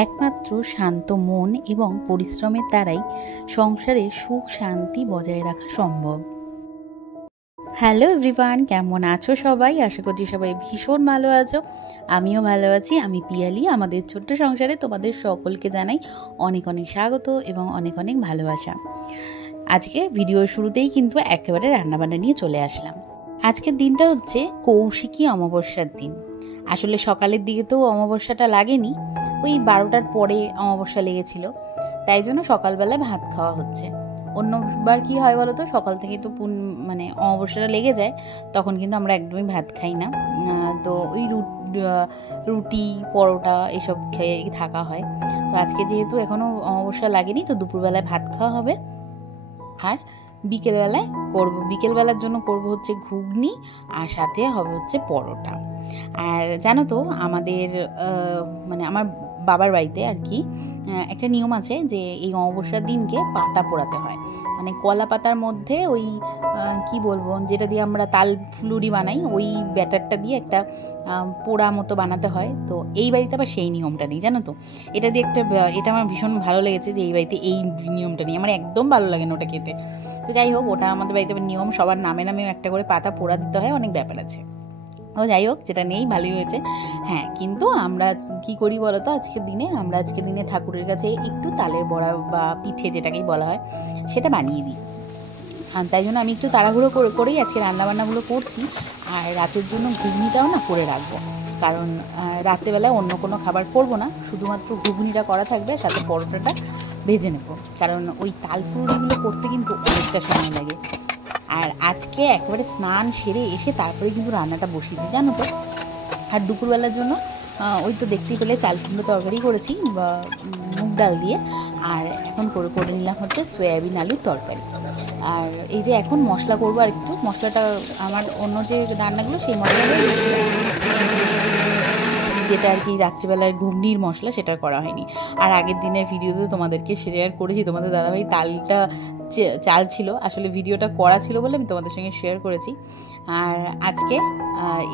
একমাত্র শান্ত মন এবং পরিশ্রমের দ্বারাই সংসারে সুখ শান্তি বজায় রাখা সম্ভব। হ্যালো এভরিওয়ান, কেমন আছো সবাই? আশা করছি সবাই ভীষণ ভালো আছো। আমিও ভালো আছি। আমি পিয়ালি। আমাদের ছোট্ট সংসারে তোমাদের সকলকে জানাই অনেক অনেক স্বাগত এবং অনেক অনেক ভালোবাসা। আজকে ভিডিওর শুরুতেই কিন্তু একেবারে রান্নাবান্না নিয়ে চলে আসলাম। আজকের দিনটা হচ্ছে কৌশিকী অমাবস্যার দিন। আসলে সকালের দিকে তো অমাবস্যাটা লাগেনি, ওই 12টার পরে অমাবস্যা লেগেছিল, তাই জন্য সকালবেলায় ভাত খাওয়া হচ্ছে। অন্যবার কি হয় বলো তো, সকাল থেকে তো অমাবস্যাটা লেগে যায়, তখন কিন্তু আমরা একদমই ভাত খাই না। তো ওই রুটি পরোটা এসব খেয়ে থাকা হয়। তো আজকে যেহেতু এখনও অমাবস্যা লাগেনি, তো দুপুরবেলায় ভাত খাওয়া হবে। আর বিকেলবেলার জন্য করব হচ্ছে ঘুগনি, আর সাথে হবে হচ্ছে পরোটা। আর জানো তো, আমাদের আমার বাবার বাড়িতে আর কি একটা নিয়ম আছে যে এই অমাবস্যার দিনকে পাতা পোড়াতে হয়। কলা পাতার মধ্যে ওই কি বলবো, যেটা দিয়ে আমরা তাল ফুলুরি বানাই, ওই ব্যাটারটা দিয়ে একটা পোড়া মতো বানাতে হয়। তো এই বাড়িতে আবার সেই নিয়মটা নেই, জানো তো। এটা আমার ভীষণ ভালো লেগেছে যে এই বাড়িতে এই নিয়মটা নেই। আমার একদম ভালো লাগে না ওটা খেতে। তো যাই হোক, ওটা আমাদের বাড়িতে নিয়ম, সবার নামে নামে একটা করে পাতা পোড়া দিতে হয়, অনেক ব্যাপার আছে। ও যাই হোক, যেটা নেই ভালোই হয়েছে। হ্যাঁ, কিন্তু আমরা কি করি বলো তো, আজকের দিনে ঠাকুরের কাছে একটু তালের বড়া বা পিঠে যেটাকেই বলা হয় সেটা বানিয়ে দিই। আর তাই জন্য আমি একটু তাড়াহুড়ো করেই আজকে রান্নাবান্নাগুলো করছি। আর রাতের জন্য ঘুগনিটাও না করে রাখবো, কারণ রাত্রেবেলায় অন্য কোনো খাবার করবো না, শুধুমাত্র ঘুগনিটা করা থাকবে, সাথে পরোটাটা ভেজে নেব। কারণ ওই তাল ফুলগুলো করতে কিন্তু অনেকটা সময় লাগে। আর আজকে একেবারে স্নান সেরে এসে তারপরে কিন্তু রান্নাটা বসিয়েছি, জানো তো। আর দুপুরবেলার জন্য ওই তো দেখতেই পেলে চাল কুমড়ো তরকারি করেছি মুগ ডাল দিয়ে। আর এখন করে নিলাম হচ্ছে সয়াবিন আলুর তরকারি। আর এই যে এখন মশলা করবো, আর একটু মশলাটা আমার অন্য যে রান্নাগুলো সেই মশলাটাই যেটা আর কি রাত্রিবেলার ঘুগনির মশলা, সেটা করা হয়নি। আর আগের দিনের ভিডিওতে তোমাদেরকে শেয়ার করেছি, তোমাদের দাদাভাই তালটা চাল ছিল, আসলে ভিডিওটা করা ছিল বলে আমি তোমাদের সঙ্গে শেয়ার করেছি। আর আজকে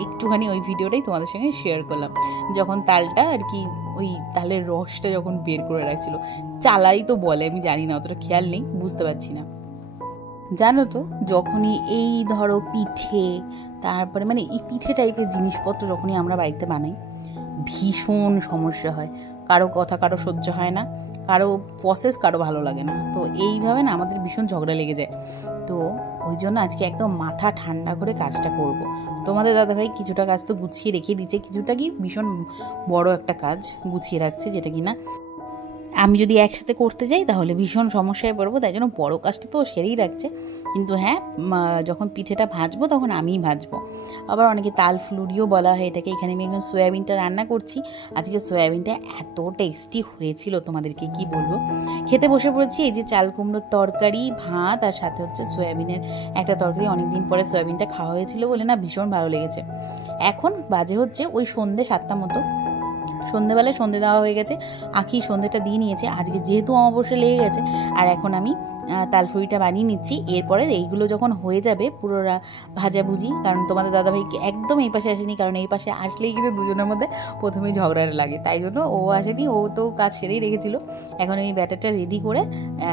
একটুখানি ওই ভিডিওটাই তোমাদের সঙ্গে শেয়ার করলাম, যখন তালটা আর কি ওই তালের রসটা যখন বের করে রাখছিল। চালাই তো বলে, আমি জানি না, অতটা খেয়াল নেই, বুঝতে পারছি না। জানো তো, যখনই এই ধরো পিঠে, তারপরে এই পিঠে টাইপের জিনিসপত্র যখনই আমরা বাড়িতে বানাই, ভীষণ সমস্যা হয়। কারো কথা কারো সহ্য হয় না, কারো প্রসেস কারো ভালো লাগে না। তো এইভাবে না আমাদের ভীষণ ঝগড়া লেগে যায়। তো ওই জন্য আজকে একদম মাথা ঠান্ডা করে কাজটা করব। তোমাদের দাদাভাই কিছুটা কাজ তো গুছিয়ে রেখে দিচ্ছে, কিছুটা কি ভীষণ বড় একটা কাজ গুছিয়ে রাখছে, যেটা কিনা আমি যদি একসাথে করতে যাই তাহলে ভীষণ সমস্যায় পড়বো, তাই জন্য বড়ো কাজটা তো সেরেই রাখছে। কিন্তু হ্যাঁ, যখন পিঠেটা ভাজবো তখন আমিই ভাজবো। আবার অনেকে তাল ফুলুরিও বলা হয় এটাকে। এখানে আমি এখন সয়াবিনটা রান্না করছি। আজকে সয়াবিনটা এত টেস্টি হয়েছিল, তোমাদেরকে কি বলবো। খেতে বসে পড়েছি, এই যে চাল কুমড়োর তরকারি, ভাত, আর সাথে হচ্ছে সয়াবিনের একটা তরকারি। অনেকদিন পরে সয়াবিনটা খাওয়া হয়েছিল বলে না ভীষণ ভালো লেগেছে। এখন বাজে হচ্ছে ওই সন্ধ্যে 7টা মতো। সন্ধ্যেবেলায় সন্ধ্যে দেওয়া হয়ে গেছে, আখি সন্ধ্যেটা দিয়ে নিয়েছে। আজকে যেহেতু অমাবস্যা লেগে গেছে, আর এখন আমি তালফুড়িটা বানিয়ে নিচ্ছি। এরপরে এইগুলো যখন হয়ে যাবে পুরো ভাজাভুজি, কারণ তোমাদের দাদাভাইকে একদম এই পাশে আসেনি, কারণ এই পাশে আসলেই কিন্তু দুজনের মধ্যে প্রথমেই ঝগড়া লাগে, তাই জন্য ও আসেনি, ও তো কাজ সেরেই রেখেছিল। এখন আমি ব্যাটারটা রেডি করে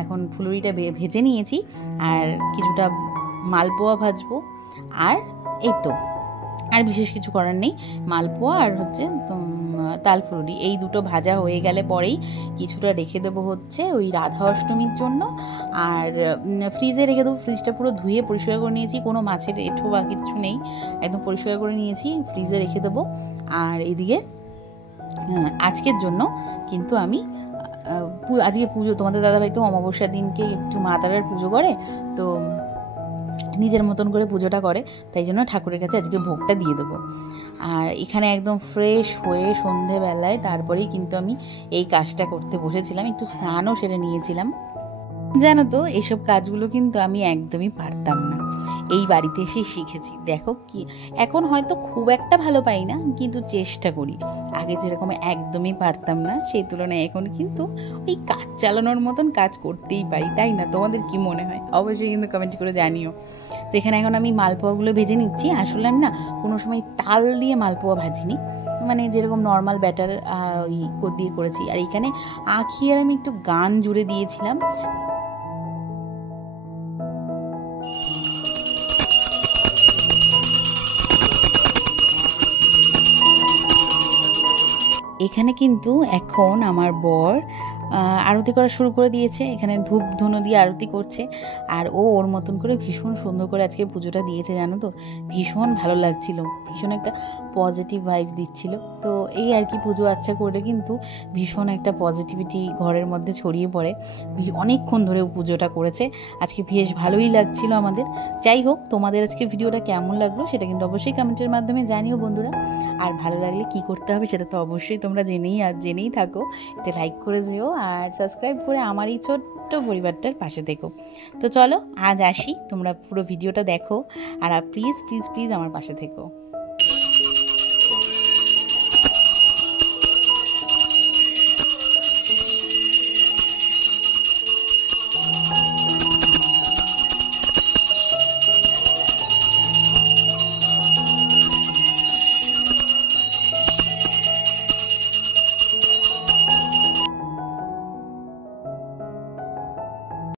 এখন ফুলুরিটা ভেজে নিয়েছি, আর কিছুটা মালপোয়া ভাজবো। আর এই তো, আর বিশেষ কিছু করার নেই। মালপোয়া আর হচ্ছে তালফুলুরি, এই দুটো ভাজা হয়ে গেলে পরেই কিছুটা রেখে দেবো হচ্ছে ওই রাধা অষ্টমীর জন্য। আর ফ্রিজে রেখে দেবো। ফ্রিজটা পুরো ধুয়ে পরিষ্কার করে নিয়েছি, কোনো মাছের এঁঠো বা কিছু নেই, একদম পরিষ্কার করে নিয়েছি, ফ্রিজে রেখে দেবো। আর এদিকে আজকের জন্য কিন্তু আমি আজকে পুজো, তোমাদের দাদাভাই তো অমাবস্যার দিনকে একটু মা তারার পুজো করে, তো নিজের মতন করে পুজোটা করে, তাই জন্য ঠাকুরের কাছে আজকে ভোগটা দিয়ে দেবো। আর এখানে একদম ফ্রেশ হয়ে সন্ধেবেলায় তারপরেই কিন্তু আমি এই কাজটা করতে বসেছিলাম, একটু স্নানও সেরে নিয়েছিলাম। জানো তো, এইসব কাজগুলো কিন্তু আমি একদমই পারতাম না, এই বাড়িতে এসে শিখেছি। দেখো কি, এখন হয়তো খুব একটা ভালো পাই না, কিন্তু চেষ্টা করি। আগে যেরকম একদমই পারতাম না, সেই তুলনায় এখন কিন্তু ওই কাজ চালানোর মতন কাজ করতেই পারি, তাই না? তোমাদের কি মনে হয় অবশ্যই কিন্তু কমেন্ট করে জানিও। তো এখানে এখন আমি মালপোয়াগুলো ভেজে নিচ্ছি। আসলে আমি না কোনো সময় তাল দিয়ে মালপোয়া ভাজিনি, মানে যেরকম নর্মাল ব্যাটার দিয়ে করেছি। আর এখানে আখি আর আমি একটু গান জুড়ে দিয়েছিলাম। এখানে কিন্তু এখন আমার বর আরতি করা শুরু করে দিয়েছে। এখানে ধূপ ধুনো দিয়ে আরতি করছে, আর ও ওর মতন করে ভীষণ সুন্দর করে আজকে পুজোটা দিয়েছে, জানো তো, ভীষণ ভালো লাগছিল, ভীষণ একটা পজিটিভ ভাইব দিচ্ছিল। তো এই আর কি, পুজো আচ্ছা করলে কিন্তু ভীষণ একটা পজিটিভিটি ঘরের মধ্যে ছড়িয়ে পড়ে। অনেকক্ষণ ধরে ও পুজোটা করেছে, আজকে বেশ ভালোই লাগছিল আমাদের। যাই হোক, তোমাদের আজকে ভিডিওটা কেমন লাগলো সেটা কিন্তু অবশ্যই কমেন্টের মাধ্যমে জানিও বন্ধুরা। আর ভালো লাগলে কি করতে হবে সেটা তো অবশ্যই তোমরা জেনেই থাকো। এটা লাইক করে যেও আর সাবস্ক্রাইব করে আমার এই ছোট্ট পরিবারটার পাশে থেকো। তো চলো আজ আসি, তোমরা পুরো ভিডিওটা দেখো আর প্লিজ প্লিজ প্লিজ আমার পাশে থেকো।